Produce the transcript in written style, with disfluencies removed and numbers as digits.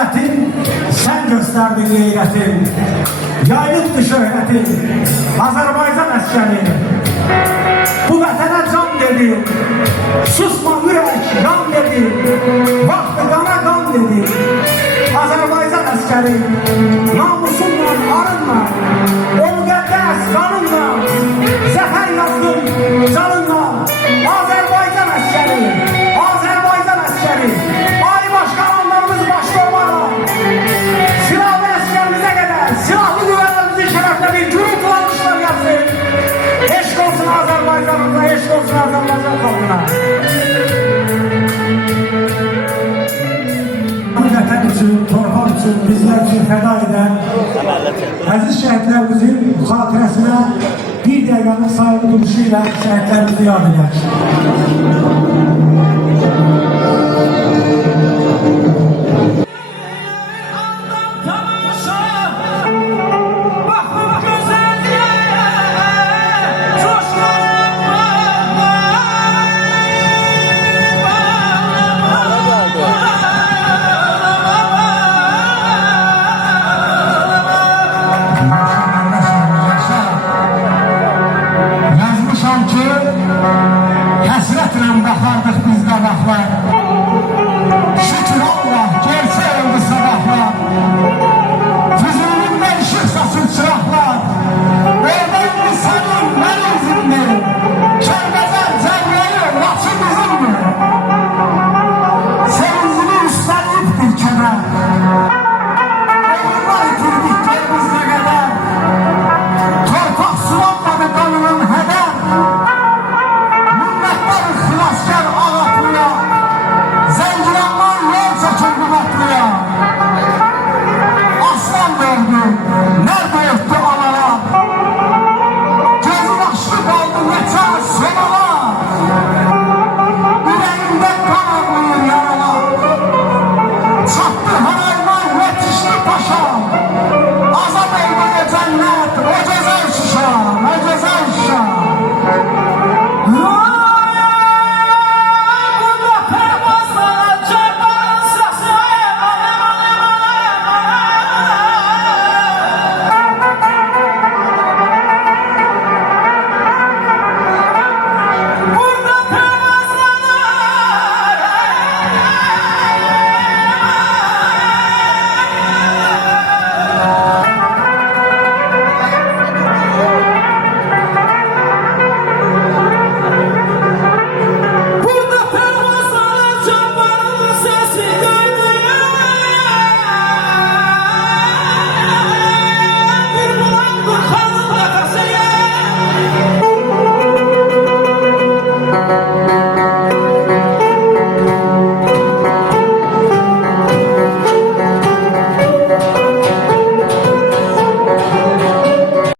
milletin, sen gösterdin gayretin. Yayılıptı şöhretin, Azerbaycan askeri. Bu vatana can dedi, susma yürek yan dedi. Vakti kana kan dedi, Azerbaycan askeri. Namusunla, arınla, o müqəddəs kanunla, zəfər yazdım canınla. Azerbaycan askeri, Azerbaycan askeri. Ay başkanlarımız başta olmalı. Silahlı askerimize kadar, silahlı güvenlerimizin şerefle bir gürültü almışlar yapsın. Eşk olsun Azerbaycan'ımıza, eşk olsun Azerbaycan halkına. Bu vətən üçün, torpaq üçün, bizler için feda eden əziz şəhidlərimizin xatirəsinə bir dəqiqənin saygı duruşuyla şəhidlərimizi yad edək.